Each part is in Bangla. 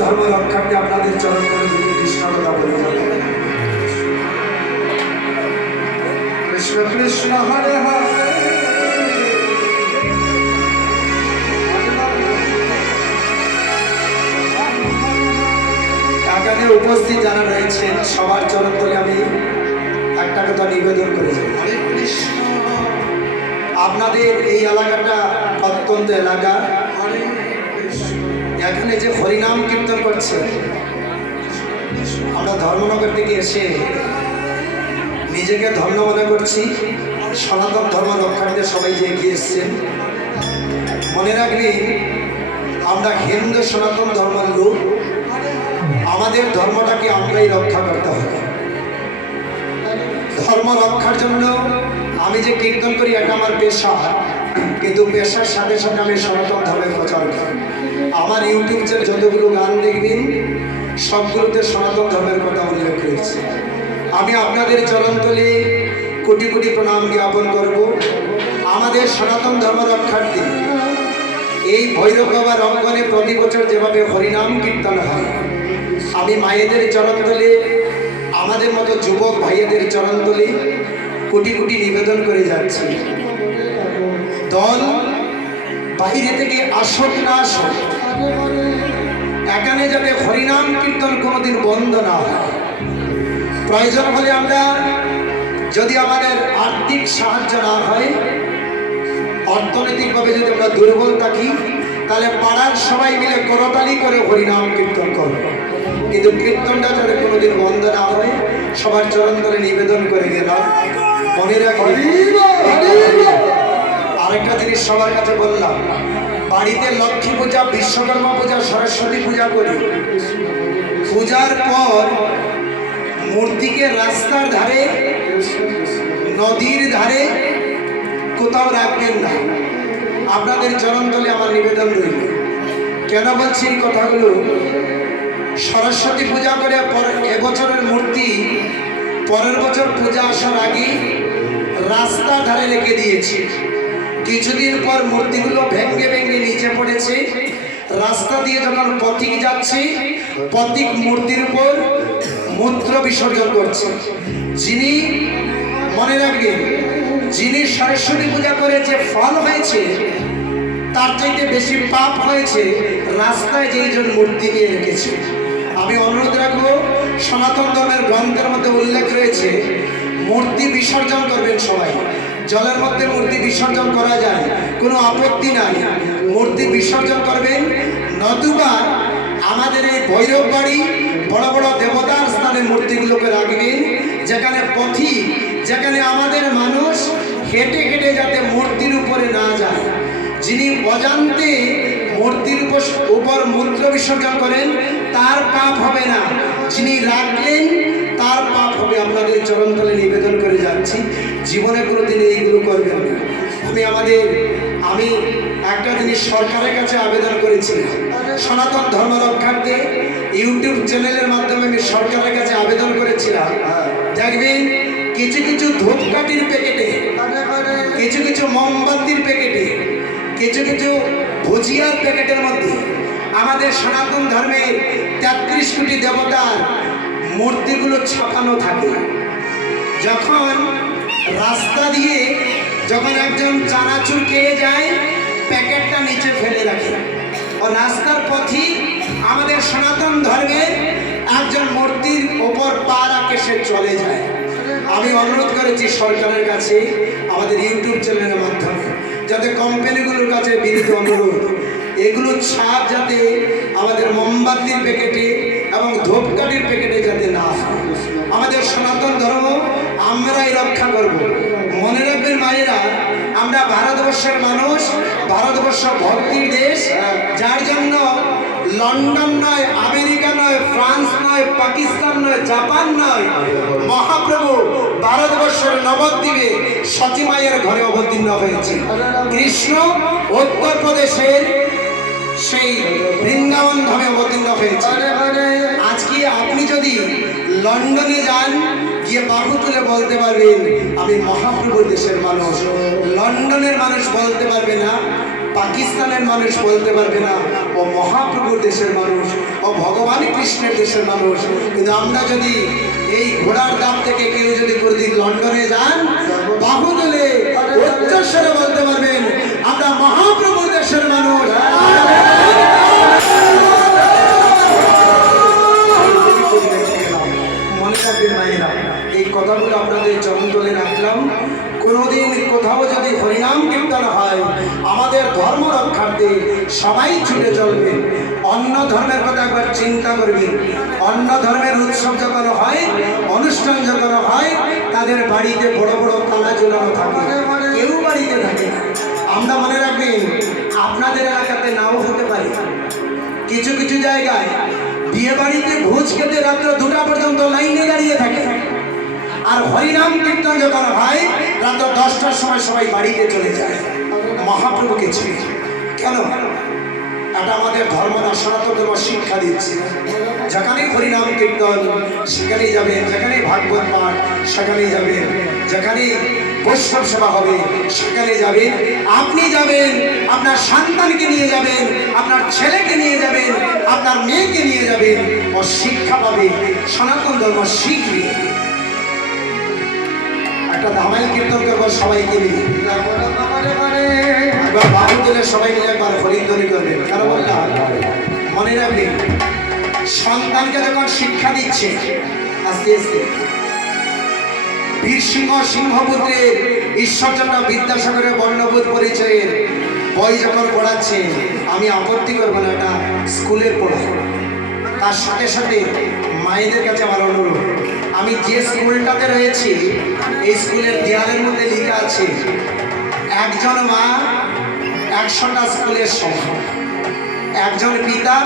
ধর্ম রক্ষার্থে আপনাদের চরণ করে দুটি কৃষ্ণ কথা বলে যাব। কৃষ্ণ কৃষ্ণ হরে হরে। এখানে উপস্থিত যারা রয়েছেন সবার চরণ তলে আমি একটা কথা নিবেদন করে যাব। হরে কৃষ্ণ। আপনাদের এই এলাকাটা অত্যন্ত এলাকা, এখানে যে হরিনাম কীর্তন করছে, আমরা ধর্মনগর থেকে এসে নিজেকে ধন্য মনে করছি। সনাতন ধর্ম রক্ষার্থে সবাই যে এগিয়ে এসছেন, মনে রাখবেন আমরা হিন্দু সনাতন ধর্মের লোক, আমাদের ধর্মটাকে আমরাই রক্ষা করতে হবে। ধর্ম রক্ষার জন্য আমি যে কীর্তন করি এটা আমার পেশা, কিন্তু পেশার সাথে সাথে আমি সনাতন ধর্মের প্রচার করি। আমার ইউটিউব চ্যানেল যতগুলো গান দেখবেন সবগুলোতে সনাতন ধর্মের কথা উল্লেখ রয়েছে। আমি আপনাদের চরণতলে কোটি কোটি প্রণাম জ্ঞাপন করব। আমাদের সনাতন ধর্ম রক্ষার্থে এই ভৈরব বাবার অঙ্গনে প্রতি বছর যেভাবে হরিনাম কীর্তন হয়, আমি মায়েদের চরণতলে, আমাদের মতো যুবক ভাইয়েদের চরণতলে কোটি কোটি নিবেদন করে যাচ্ছি। দল বাইরে থেকে আসুক না আসুক, এখানে যাতে হরিনাম কীর্তন কোনোদিন বন্ধ না হয়। প্রয়োজন হলে আমরা যদি আমাদের আর্থিক সাহায্য না হয়, অর্থনৈতিকভাবে যদি আমরা দুর্বল থাকি, তাহলে পাড়ার সবাই মিলে করতালি করে হরিনাম কীর্তন করব, কিন্তু কীর্তনটা যাতে কোনোদিন বন্ধ না হয় সবার চরণ তলে নিবেদন করে গেলাম। মনে রাখবেন আরেকটা জিনিস সবার কাছে বললাম, বাড়িতে লক্ষ্মী পূজা, বিশ্বকর্মা পূজা, সরস্বতী পূজা করি, পূজার পর মূর্তিকে রাস্তার ধারে, নদীর ধারে কোথাও রাখবেন না। আপনাদের চরণ তলে আমার নিবেদন রইল। কেন বলছি এই কথাগুলো? সরস্বতী পূজা করে এবছরের মূর্তি পরের বছর পূজা আসার আগে রাস্তার ধারে রেখে দিয়েছি। কিছুদিন পর মূর্তিগুলো ভেঙ্গে ভেঙ্গে নিচে পড়েছে। রাস্তা দিয়ে যখন পথিক যাচ্ছে, পথিক মূর্তির উপর মূত্র বিসর্জন করছে। যিনি, মনে রাখবেন, যিনি সরস্বতী পূজা করে যে ফল হয়েছে তার চাইতে বেশি পাপ হয়েছে রাস্তায় যেইজন মূর্তি নিয়ে রেখেছে। আমি অনুরোধ রাখবো, সনাতন ধর্মের গ্রন্থের মধ্যে উল্লেখ রয়েছে মূর্তি বিসর্জন করবেন সবাই। জলের মধ্যে মূর্তি বিসর্জন করা যায়, কোনো আপত্তি নাই, মূর্তি বিসর্জন করবেন। নতুবা আমাদের এই ভৈরব বাড়ি বড় বড় দেবতার স্থানে মূর্তিগুলোকে রাখবেন, যেখানে পথিক, যেখানে আমাদের মানুষ হেঁটে হেঁটে যাতে মূর্তির উপরে না যায়। যিনি অজান্তে মূর্তির উপর মূত্র বিসর্জন করেন তার পাপ হবে না, যিনি রাখলেন তার পাপ হবে। আপনাদের চরণতলে নিবেদন করে যাচ্ছি, জীবনে কোনোদিন এইগুলো করবেন না। আমি একটা জিনিস সরকারের কাছে আবেদন করেছি, সনাতন ধর্ম রক্ষার্থে ইউটিউব চ্যানেলের মাধ্যমে আমি সরকারের কাছে আবেদন করেছিলাম। দেখবেন কিছু কিছু ধূপকাঠির প্যাকেটে, কিছু কিছু মোমবাতির প্যাকেটে, কিছু কিছু ভুজিয়ার প্যাকেটের মধ্যে আমাদের সনাতন ধর্মের 33 কোটি দেবতার মূর্তিগুলো ছাপানো থাকে। যখন রাস্তা দিয়ে যখন একজন চানাচুর খেয়ে যায়, প্যাকেটটা নিচে ফেলে রাখে, ও রাস্তার পথই আমাদের সনাতন ধর্মের একজন মূর্তির ওপর পা রাখে সে চলে যায়। আমি অনুরোধ করেছি সরকারের কাছে, আমাদের ইউটিউব চ্যানেলের মাধ্যমে, যাতে কোম্পানিগুলোর কাছে বিনীত অনুরোধ, এগুলো ছাপ যাতে আমাদের মোমবাতির প্যাকেটে এবং ধূপকাঠির প্যাকেটে যাতে না হয়। আমাদের সনাতন ধর্ম আমরাই রক্ষা করব। মনে রাখবেন মায়েরা, আমরা ভারতবর্ষের মানুষ, ভারতবর্ষ ভক্তির দেশ, যার জন্য লন্ডন নয়, আমেরিকা নয়, ফ্রান্স নয়, পাকিস্তান নয়, জাপান নয়, মহাপ্রভু ভারতবর্ষের নবদ্বীপে সতী মায়ের ঘরে অবতীর্ণ হয়েছে। কৃষ্ণ উত্তরপ্রদেশের সেই বৃন্দাবন ধামে অবতীর্ণ হয়েছে। আজকে আপনি যদি লন্ডনে যান, গিয়ে বাহু তুলে বলতে পারবেন আমি মহাপ্রভুর দেশের মানুষ। লন্ডনের মানুষ বলতে পারবে না পাকিস্তানের মানুষ বলতে পারবে না ও মহাপ্রভুর দেশের মানুষ, ও ভগবান কৃষ্ণের দেশের মানুষ। কিন্তু আমরা যদি এই ঘোড়ার দাম থেকে কেউ যদি কোনদিন লন্ডনে যান, বাহু তুলে উচ্চস্বরে বলতে পারবেন আমরা মহাপ্রভুর দেশের মানুষ। মনে রাখবেন মায়েরা, এই কথাগুলো আপনাদের চরণতলে রাখলাম। কোনোদিন কোথাও যদি হরিনাম কীর্তন হয়, আমাদের ধর্ম রক্ষার্থে সবাই ছুটে চলবেন। অন্য ধর্মের কথা একবার চিন্তা করবেন। অন্য ধর্মের উৎসব যখন হয়, অনুষ্ঠান যখন হয়, তাদের বাড়িতে বড় বড় তালা ঝুলানো থাকে, কেউ বাড়িতে থাকে না। আমরা মনে রাখবেন, আপনাদের এলাকাতে নাও হতে পারে। কিছু কিছু জায়গায় বিয়ে বাড়িতে ভোজ খেতে রাত্র 2টা পর্যন্ত লাইনে দাঁড়িয়ে থাকে, আর হরিনাম কীর্তন যখন হয় রাত 10টার সময় সবাই বাড়িতে চলে যায় মহাপ্রভুকে ছেড়ে। কেন? এটা আমাদের ধর্ম না, সনাতন ধর্ম শিক্ষা দিচ্ছে। যেখানেই হরিনাম কীর্তন সেখানেই যাবেন, যেখানেই ভাগবত পাঠ সেখানেই যাবেন, যেখানেই বৈষ্ণব সেবা হবে সেখানে যাবেন। আপনি যাবেন, আপনার সন্তানকে নিয়ে যাবেন, আপনার ছেলেকে নিয়ে যাবেন, আপনার মেয়েকে নিয়ে যাবেন, ও শিক্ষা পাবে, সনাতন ধর্ম শিখবে। একটা ধামাইল কীর্তন করবো সবাইকে নিয়ে, একবার বাবু দিলে সবাই মিলে একবার হরিধ্বনি করবেন। কেন বললাম? মনে রাখবেন, সন্তানকে যখন শিক্ষা দিচ্ছে, আস্তে আস্তে বীরসিংহ সিংহপুত্রের ঈশ্বরচন্দ্র বিদ্যাসাগরের বর্ণবোধ পরিচয়ের বই যখন পড়াচ্ছে, আমি আপত্তি করবো না, এটা স্কুলের পড়া। তার সাথে সাথে মায়েদের কাছে আমার অনুরোধ, আমি যে স্কুলটাতে রয়েছি এই স্কুলের দেয়ালের মধ্যে লেখা আছে একজন মা 100টা স্কুলের সমান, একজন পিতা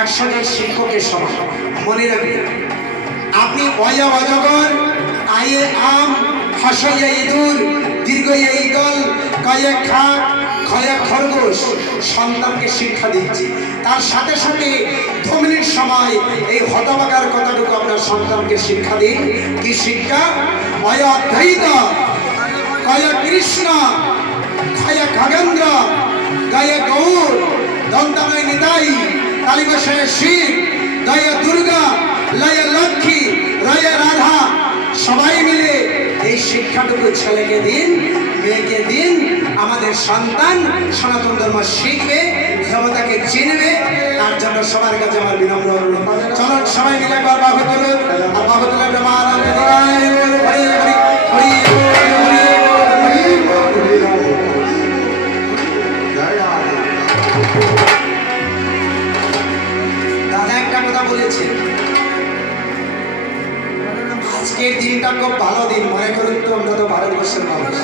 100 জন শিক্ষকের সমান। মনে রাখবেন, আপনি অয়া অজগর, আয়ে আম, হাসাইয়া ইঁদুর, দীর্ঘইয়া ঈগল, কয়ে খাট, খয়ে খরগোশ সন্তানকে শিক্ষা দিচ্ছি। তার সাথে সাথে 2 মিনিট সময় এই হতবাগার কথাটুকু আপনার সন্তানকে শিক্ষা দিন। কি শিক্ষা? অয় অদ্বৈত, কয় কৃষ্ণ, খয় খগেন্দ্র, গায়ে গৌর, দন্তাময় নিতাই, কালীবশয় শিব, দয়ে দুর্গা, লয়ে লক্ষ্মী, রয়ে রাধা। সবাই মিলে এই শিক্ষাটুকু ছেলেকে দিন, মেয়েকে দিন। আমাদের সন্তান সনাতন ধর্ম শিখবে, দেবতাকে চিনবে। তার জন্য সবার কাছে আমার বিনম্র অনুরোধ, চলুন সবাই মিলে একবার বাহু তুলুন, আর বাহু তুলে দাদা একটা কথা বলেছে, আজকের দিনটা খুব ভালো দিন। মনে করুন তো, আমরা তো ভারতবর্ষের মানুষ।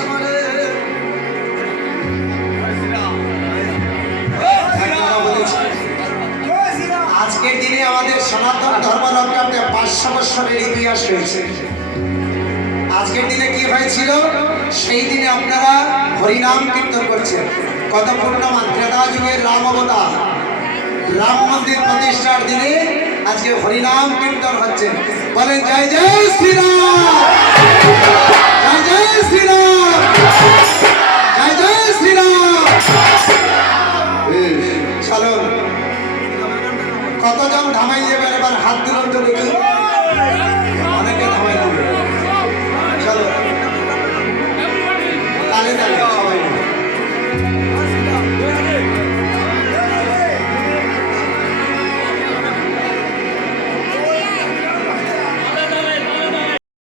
আজকের দিনে আমাদের সনাতন ধর্ম রক্ষার্থে 500 বছরের ইতিহাস রয়েছে। আজকের দিনে কি হয়েছিল? সেই দিনে আপনারা হরিনাম কীর্তন করছেন। কত পূর্ণমা, ত্রেতা যুগের রাম অবতার, রাম মন্দির প্রতিষ্ঠার দিনে আজকে হরিনাম কীর্তন হচ্ছে। বলেন জয় জয় শ্রীরাম, জয় জয় শ্রী